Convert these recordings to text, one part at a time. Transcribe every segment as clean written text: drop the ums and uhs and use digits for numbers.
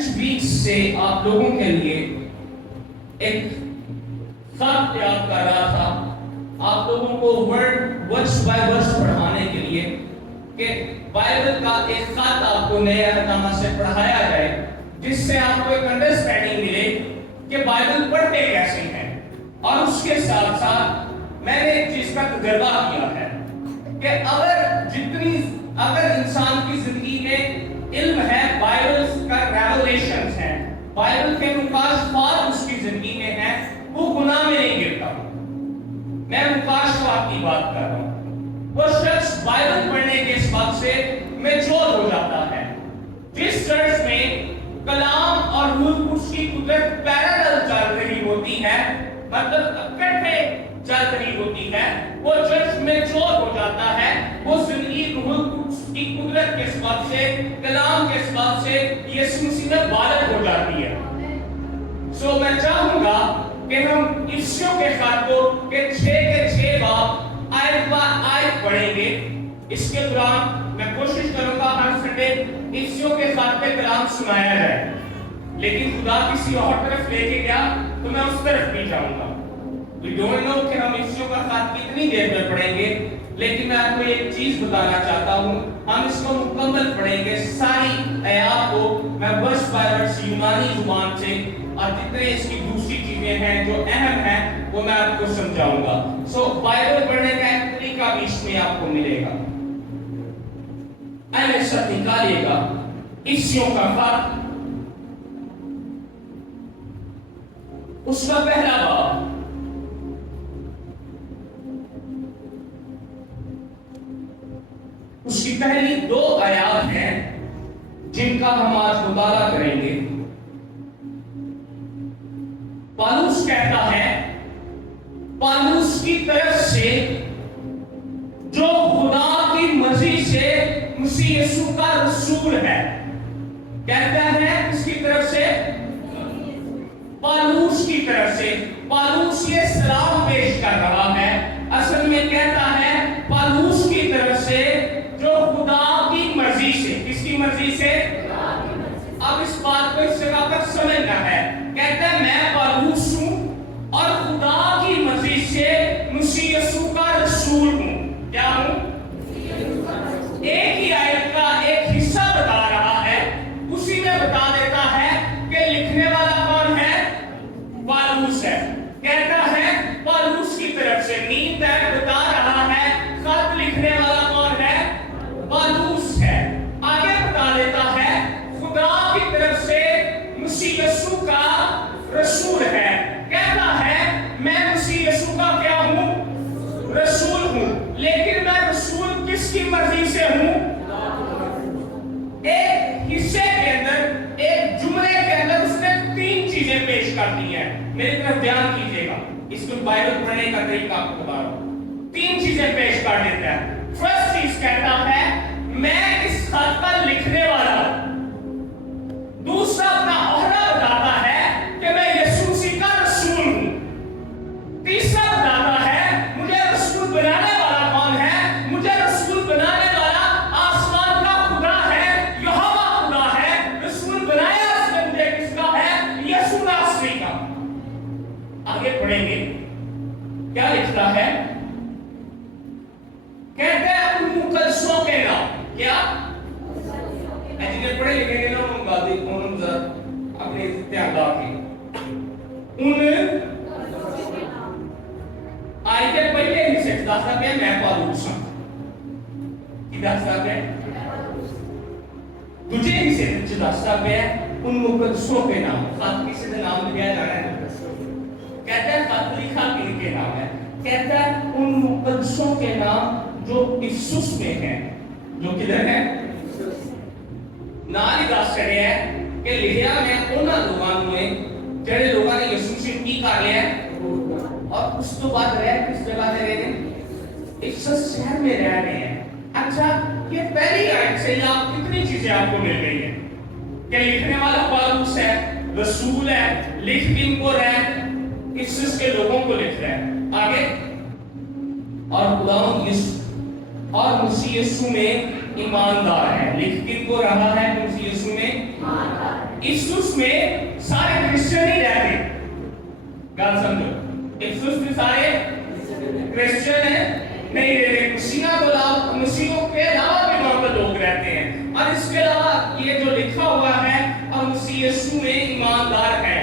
کچھ ویک سے آپ لوگوں کے لیے ایک خط یاد کر رہا تھا آپ لوگوں کو ورس بائی ورس پڑھانے کے لیے کہ بائبل کا ایک خط آپ کو نئے عہد سے پڑھایا جائے جس سے آپ کو ایک انڈرسٹینڈنگ ملے کہ بائبل پڑھتے کیسے ہیں. اور اس کے ساتھ ساتھ میں نے ایک چیز کا تجربہ کیا ہے کہ اگر انسان کی زندگی میں علم ہے، بائبل کا ریولیشنز ہیں، بائبل کے مکاشفات اس کی زندگی میں ہیں، وہ گناہ میں نہیں گرتا. میں مکاشفات کی بات کر رہا ہوں. وہ شخص بائبل پڑھنے کے اس بات سے میچور ہو جاتا ہے. جس چرچ میں کلام اور روح القدس کی قدرت پیرالل چل رہی ہوتی ہے، مطلب اکٹھے چل رہی ہوتی ہے، وہ چرچ میچور ہو جاتا ہے. وہ زندگی روح القدس کی قدرت کے سبب سے، کلام کے سبب سے یسوع مسیح میں بالغ ہو جاتی ہے. سو میں چاہوں گا کہ ہم افسیوں کے خط کو کہ 6 کے 6 باب آیت بار آیت پڑھیں گے. اس کے دوران میں کوشش کروں گا ہر سنڈے افسیوں کے خط پہ کلام سنایا جائے، لیکن خدا کسی اور طرف لے کے گیا تو میں اس طرف بھی جاؤں گا. We don't know کہ ہم افسیوں کا خط کتنی دیر میں پڑھیں گے، لیکن میں آپ کو ایک چیز بتانا چاہتا ہوں، ہم اس کو مکمل پڑھیں گے. ساری آیات کو میں ورس بائی ورس یونانی زبان سے اور جتنے اس کی دوسری چیزیں ہیں جو اہم ہیں وہ میں آپ کو سمجھاؤں گا. سو بائبل پڑھنے کا ایک طریقہ بھی اس میں آپ کو ملے گا. ایسے سب نکالیے گا افسیوں کا خط، اس کا پہلا باب. اس کی پہلی 2 آیات ہیں جن کا ہم آج مطالعہ کریں گے. پالوس کہتا ہے، پالوس کی طرف سے جو خدا کی مرضی سے مسیح یسوع کا رسول ہے. کہتا ہے کس کی طرف سے؟ پالوس کی طرف سے. پالوس یہ سلام پیش کر رہا ہے، اصل میں کہتا ہے پالوس کی طرف سے جو خدا کی مرضی سے. کس کی مرضی سے؟ اب اس بات کو اس جگہ پر سمجھنا ہے. کہتا ہے میں پالوس ہوں اور خدا کی مرضی سے مسیح یسوع کا رسول ہوں. کیا ہوں؟ ایک ہی آیت کا ایک حصہ بتا رہا ہے، اسی میں بتا دیتا ہے کہ لکھنے والا کون ہے؟ پالوس ہے. کہتا ہے پالوس کی طرف سے. نیند بتا رہا ہے خط لکھنے والا کون ہے؟ پالوس ہے. آگے بتا دیتا ہے خدا کی طرف سے مسیح یسوع کا رسول ہے. کہتا ہے میں مسیح یسوع کا کیا ہوں؟ رسول ہوں. لیکن میں رسول کس کی مرضی سے ہوں؟ ایک حصے کے اندر، ایک جملے کے اندر اس نے 3 چیزیں پیش کر دی ہیں. میری طرف دھیان کیجئے گا، اس کو بائبل پڑھنے کا طریقہ آپ کو بتا رہا ہوں. 3 چیزیں پیش کر دیتا ہے. فرسٹ چیز کہتا ہے میں اس خط کا لکھنے والا ہوں. دوسرا اپنا عہدہ بتاتا ہے کہ میں یسوع مسیح کا رسول ہوں. تیسرا بتاتا ہے مجھے رسول بنانے والا کون ہے؟ مجھے رسول بنانے والا آسمان کا خدا ہے، یہوہ خدا ہے. رسول بنایا اس نے مجھے کس کا ہے؟ یسوع ناصری کا. آگے پڑھیں گے کیا لکھتا ہے. کہتے ہیں ان مقدسوں کے نام. کیا جنہیں پڑھے لکھے گے نا ان کا اپنے دھیان رکھیں. ان آیت کے پہلے حصے دستا پہ میں پالوس ہوں. کی دستا پہ دوسرے حصے دستا پہ ان مقدسوں کے نام. خط کسی نے نام لیا جانا ہے. کہتا ہے خط لکھا کن کے نام ہے. کہتا ہے ان مقدسوں کے نام جو افسوس میں ہیں. جو کدھر ہے؟ نال دس چڑے ہیں کہ لکھیا میں انہاں لوگاں نے جڑے لوگاں نے یسوع مسیح کی کر لیا اور اس تو بعد رہ کس جگہ دے رہے ہیں؟ افسس شہر میں رہ رہے ہیں. اچھا یہ پہلی آیت سے آپ کتنی چیزیں آپ کو مل گئی ہیں کہ لکھنے والا پالوس ہے، رسول ہے، لکھ کن کو رہا ہے؟ افسس کے لوگوں کو لکھ رہا ہے. آگے اور خداوند یسوع اور مسیح یسوع میں ایماندار ہے. لکھ کن کو رہا ہے؟ مسیح یسوع میں ایماندار ہے. इफिसुस में सारे क्रिश्चियन नहीं रहते, गल समझो, इफिसुस में सारे क्रिश्चियन है नहीं रहते, मसीहों के अलावा भी वहां पर लोग रहते हैं। और इसके अलावा ये जो लिखा हुआ है और मसीह यीशु में ईमानदार है,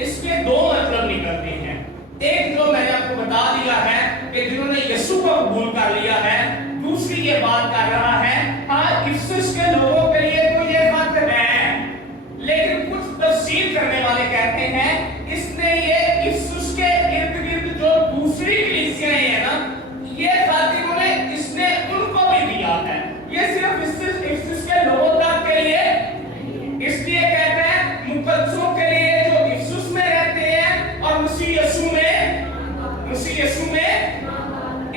इसके दो मतलब निकलते हैं। एक जो मैंने आपको बता दिया है कि जिन्होंने यीशु को कबूल कर लिया है, दूसरी ये बात कर रहा है हाँ इफिसुस के लोगों के लिए तो ये बात है, लेकिन कुछ तफसीर करने वाले कहते हैं इसने ये इफिसुस के इर्द गिर्द जो दूसरी कलीसियाएं हैं ना, ये खातिर ने इसने उनको भी दिया है, ये सिर्फ इफिसुस के लोगों तक के लिए, इसलिए कहते हैं मुकद्दसों के लिए जो इफिसुस में रहते हैं और मसीह यीशु में,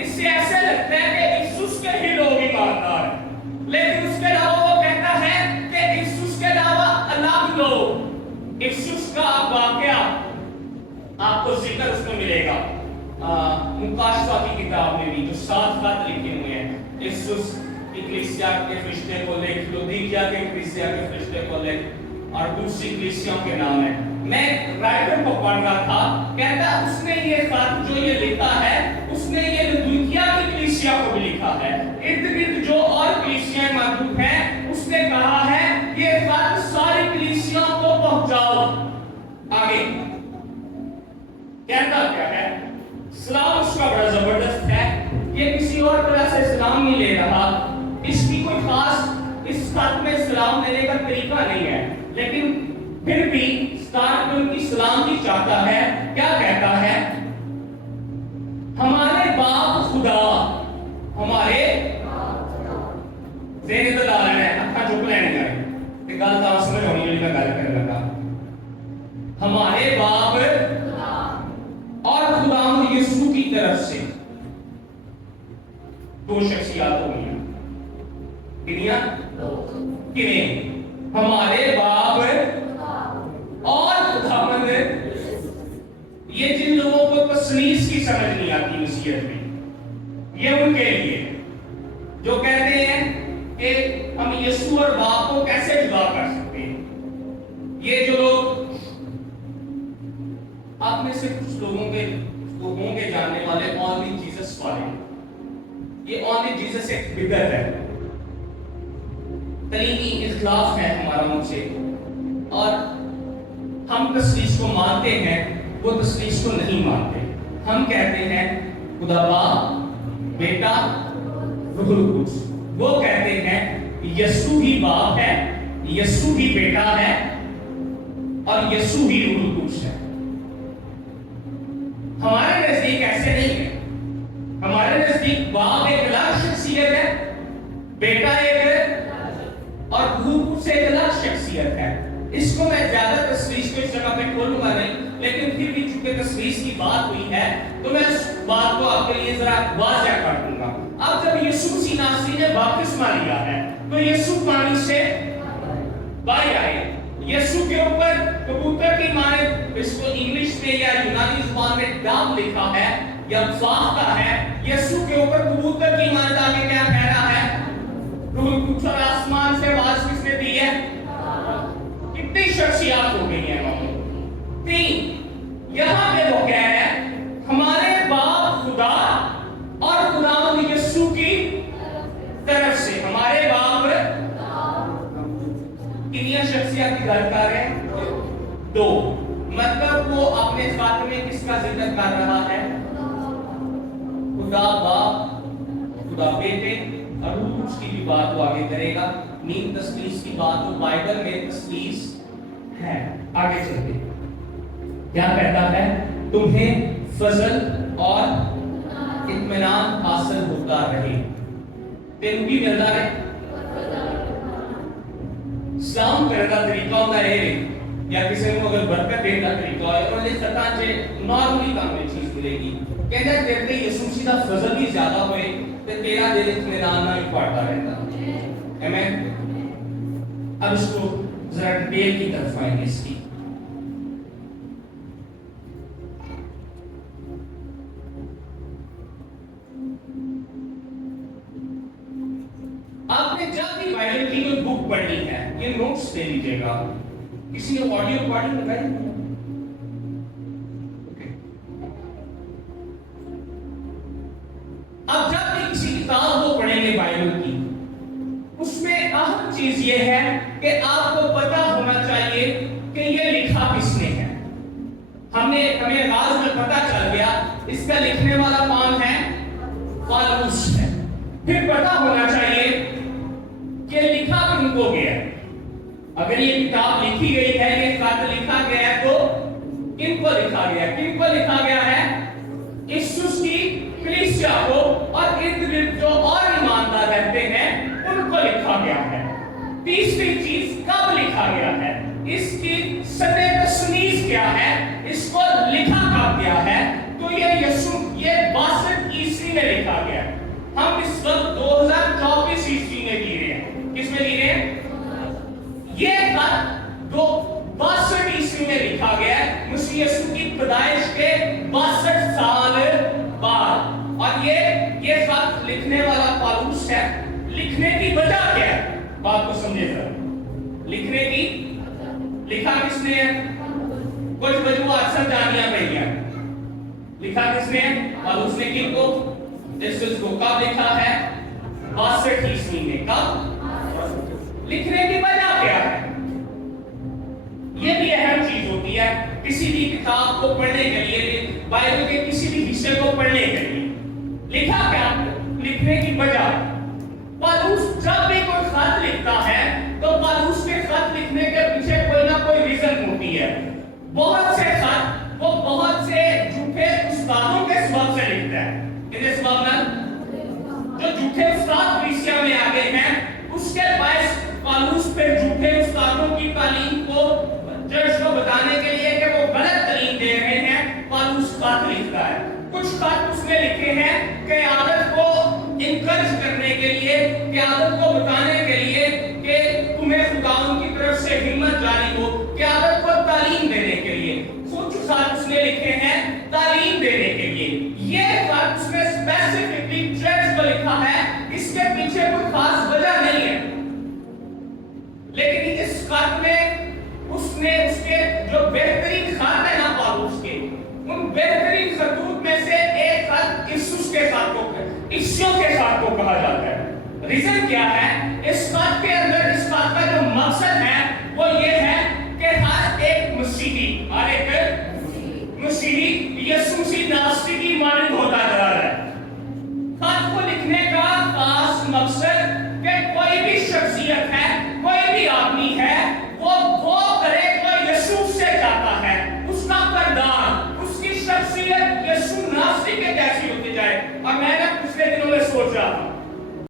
इससे ऐसे लगता है कि इफिसुस के ही लोग ईमानदार हैं, लेकिन उसके अलावा वो कहता है कि इफिसुस के अलावा अलग लोग, इफिसुस का वाकया आपको जिक्र उसमें मिलेगा मुकाशवा की किताब में भी, जो 7 खत लिखे हुए हैं, इफिसुस की कलीसिया के फरिश्ते को लिख, लौदीकिया के कलीसिया के फरिश्ते को लिख, और दूसरी कलीसियाओं के नाम है। मैं राइटर को पढ़ रहा था, कहता उसने ये खत जो ये लिखा है, उसने ये लौदीकिया की कलीसिया को भी लिखा है, इर्द गिर्द जो और कलीसियाएं मौजूद हैं, उसने कहा है ये खत सारी कलीसियाओं को पहुंचाओ। आगे कहता क्या है, सलाम उसका बड़ा जबरदस्त है, ये किसी और तरह से सलाम नहीं ले रहा, इसकी कोई खास इस खत में सलाम लेने का तरीका नहीं है, लेकिन फिर भी स्टार्ट में उनकी सलामती चाहता है। क्या कहता है, हमारे बाप खुदा, हमारे जेने तो डाल रहे हैं, अखा चुप लेने जाए कि गल तो समझ होनी जो मैं गल करने लगा, हमारे बाप और खुदा यीशु की तरफ से दो शख्सियत हो गई, किन्हीं हमारे बाप और खुदावंद, ये जिन लोगों को तस्लीस की समझ नहीं आती मसीहत में, ये उनके लिए जो कहते हैं कि हम यीशु और बाप को कैसे जुदा कर सकते हैं। ये जो लोग, आप में से कुछ लोगों के जानने वाले ओनली जीसस वाले, ये ओनली जीसस एक बिदअत है, तलीमी इख्तिलाफ है हमारा उनसे, और हम तस्लीस को मानते हैं, वो तस्लीस को नहीं मानते। हम कहते हैं खुदा बाप, बेटा, रूहुल कुद्स। वो कहते हैं यीशु ही बाप है, यीशु ही बेटा है और यीशु ही रूहुल कुद्स है। हमारे नजदीक ऐसे नहीं है, हमारे नजदीक बाप एक अलग शख्सियत है, बेटा एक और रूह से एक अलग शख्सियत है। इसको मैं ज्यादा तस्वीर को इस जगह पे खोलूंगा नहीं, लेकिन फिर भी चूंकि तस्वीर की बात हुई है तो मैं इस बात को आपके लिए जरा वाज़ह कर दूंगा। अब जब यीशु मसीह नासरी ने बपतिस्मा लिया है तो यीशु पानी से बाहर आए, यीशु के ऊपर कबूतर की माने, इसको इंग्लिश में या यूनानी जुबान में डव लिखा है या फाख्ता है, यीशु के ऊपर कबूतर की माने आगे क्या कह रहा है, रूहुल कुद्स, और आसमान से आवाज किसने दी है, कितनी शख्सियत हो गई है वहां। 3 यहां पे वो कह रहे हैं हमारे बाप खुदा और खुदावंद यीशु की तरफ से, हमारे बाप कितनी शख्सियत की गल कर रहे हैं, 2, मतलब वो अपने खाते में किसका जिक्र कर रहा है, खुदा बाप, खुदा बेटे, और रूह की भी बात वो आगे करेगा। नीम तस्लीस की बात वो बाइबल में तस्लीस है। आगे चलते क्या कहता है, तुम्हें फजल और इत्मीनान हासिल होता रहे, तेन भी मिलता रहे। सलाम करने का तरीका होता है या किसी को अगर बरकत देने का तरीका है और ये सता जे नॉर्मली काम में चीज मिलेगी, कहता है तेरे यीशु मसीह का फजल भी ज्यादा होए तो तेरा दिल इत्मीनान ना बढ़ता रहता। आमीन। अब इसको जरा डिटेल की तरफ आएंगे इसकी। आपने जब भी बाइबल की कोई बुक पढ़नी है, ये नोट्स ले लीजिएगा। किसी ने ऑडियो रिकॉर्डिंग लगाई? अब जब भी किसी किताब को पढ़ेंगे बाइबल की, उसमें अहम चीज ये है कि आपको पता होना चाहिए कि ये लिखा किसने है। हमें राज में पता चल गया इसका लिखने वाला कौन है, पौलुस है। फिर पता होना चाहिए कि लिखा किनको गया। अगर ये किताब लिखी गई है, ये खत लिखा गया है, तो किनको लिखा गया? किनको लिखा गया है? यीशु की कलीसिया को और इर्द गिर्द जो और ईमानदार रहते हैं उनको लिखा गया है। तीसरी चीज, कब लिखा गया है, इसकी सने तस्नीस क्या है, इसको लिखा कब गया है? तो ये 62 ईस्वी में लिखा गया है। हम इस वक्त 2024 ईस्वी में जी रहे हैं। किस में जी रहे हैं? ये खत 62 ईस्वी में लिखा गया है, मसीह यीशु की पैदाइश के 62 साल बाद। और ये खत लिखने वाला पौलुस है। लिखने की वजह क्या है, बात को समझे जरा। लिखने की, लिखा किसने है? कुछ वजह अक्सर जानिया पड़ेगा। लिखा किसने है? पौलुस ने। किनको? को कब लिखा है? 62 ईस्वी में। कब? लिखने की वजह क्या है? ये भी अहम चीज होती है किसी भी किताब को पढ़ने के लिए, बाइबल के किसी भी हिस्से को पढ़ने के लिए। लिखा क्या? लिखने की वजह। पौलुस जब भी कोई खत लिखता है तो पौलुस के खत लिखने के पीछे कोई ना कोई रीजन होती है। बहुत से खत वो बहुत से झूठे उस्तादों के सबब से लिखता है। किसके सबब में? जो झूठे उस्ताद कलीसिया में आ गए हैं, उसके पास पौलुस पे झूठे उस्तादों की तालीम को चर्च को बताने के लिए कि वो गलत तालीम दे रहे हैं, पौलुस खत लिखता है। कुछ खत उसने लिखे हैं कि आदत को इनकरेज करने के लिए, कि आदत को बताने के लिए कि तुम्हें खुदावंद की तरफ से हिम्मत जारी हो, कि आदत को तालीम देने के लिए। कुछ खत उसने लिखे हैं तालीम देने के लिए। ये खत उसने स्पेसिफिकली चर्च को लिखा है, इसके पीछे कोई खास वजह नहीं है। लेकिन इस खत में उसने उसके जो बेहतरीन खत है ना पौलुस के, उन बेहतरीन खतूत में से एक खत यीशु के खत को, यीशु के खत को कहा जाता है। रीजन क्या है? इस खत के अंदर, इस खत का जो मकसद है वो ये